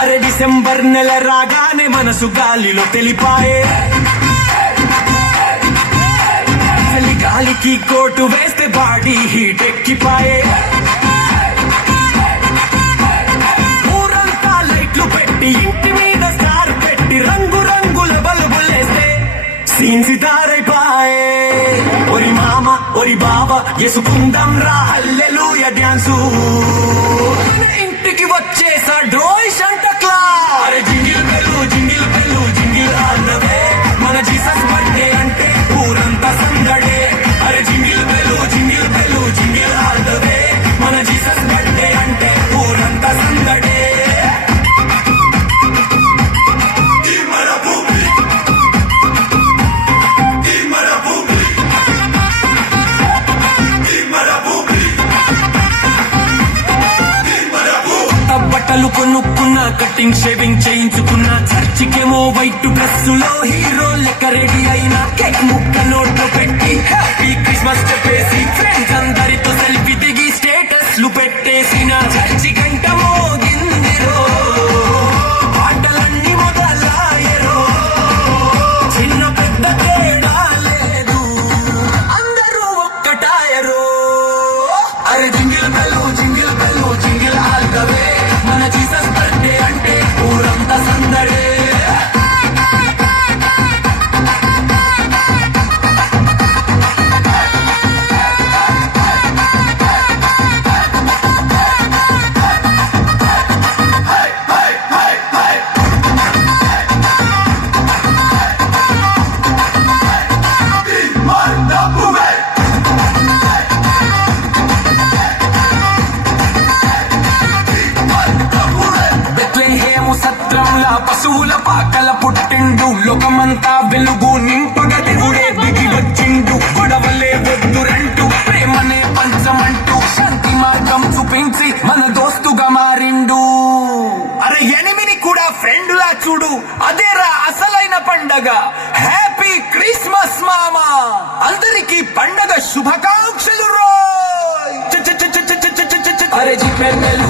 అరే డిసెంబర్ నెల రాగానే మనసు గాలిలో తెలిపాయే, చలి గాలికి కోటు వేస్తే బాడీ హీట్ ఎక్కిపాయే. ఊరంతా లైట్లు పెట్టి ఇంటి మీద స్టార్ పెట్టి రంగు రంగుల బల్బులేస్తే సీన్ సితారైపాయే. ఒరి మామ ఒరి బాబా ఎసుకుందాం రా హల్లెలూయా డ్యాన్సు, ఇంటికి వచ్చేసాడు శాంటా క్లాస్. అరే jingle bell jingle bell jingle all the way, మన జీసస్ బర్త్డే అంటే ఊరంతా సందడే. అరే jingle bell jingle bell jingle all the way, మన జీసస్ బర్త్డే అంటే ఊరంతా సందడే. బట్టలు కొనుక్కున్నా, కటింగ్ షేవింగ్ చేయించుకున్నా, చర్చికేమో వైట్ డ్రెస్సులో హీరో లెక్క రెడీ అయినా, కేక్ ముక్క నోట్లో పెట్టి హ్యాపీ క్రిస్మస్ చెప్పేసి ఫ్రెండ్స్ అందరితో సెల్ఫీ దిగి స్టేటస్లు పెట్టేసిన చర్చి గంట మోగిందిరో, పాటలన్నీ మొదలాయరో, చిన్న పెద్ద తేడా లేదు, అందరూ ఒక్కటాయరో. అరే jingle bell jingle bell jingle all the way, మన జీసస్ బర్త్డే అంటే ఊరంతా సందడే. సత్రంలా పశువుల పాకల పుట్టిండు, లోకమంతా వెలుగు నింపగ దేవుడే దిగి వచ్చిండు. గొడవలే వద్దురంటూ ప్రేమనే పంచమంటూ శాంతి మార్గం చూపించి మన దోస్తుగా మారిండు. అరే ఎనిమిది కూడా ఫ్రెండ్ లా చూడు, అదేరా అసలైన పండగ. హ్యాపీ క్రిస్మస్ మామా, అందరికీ పండగ శుభాకాంక్షలు. అరే జింగిల్ బెల్లు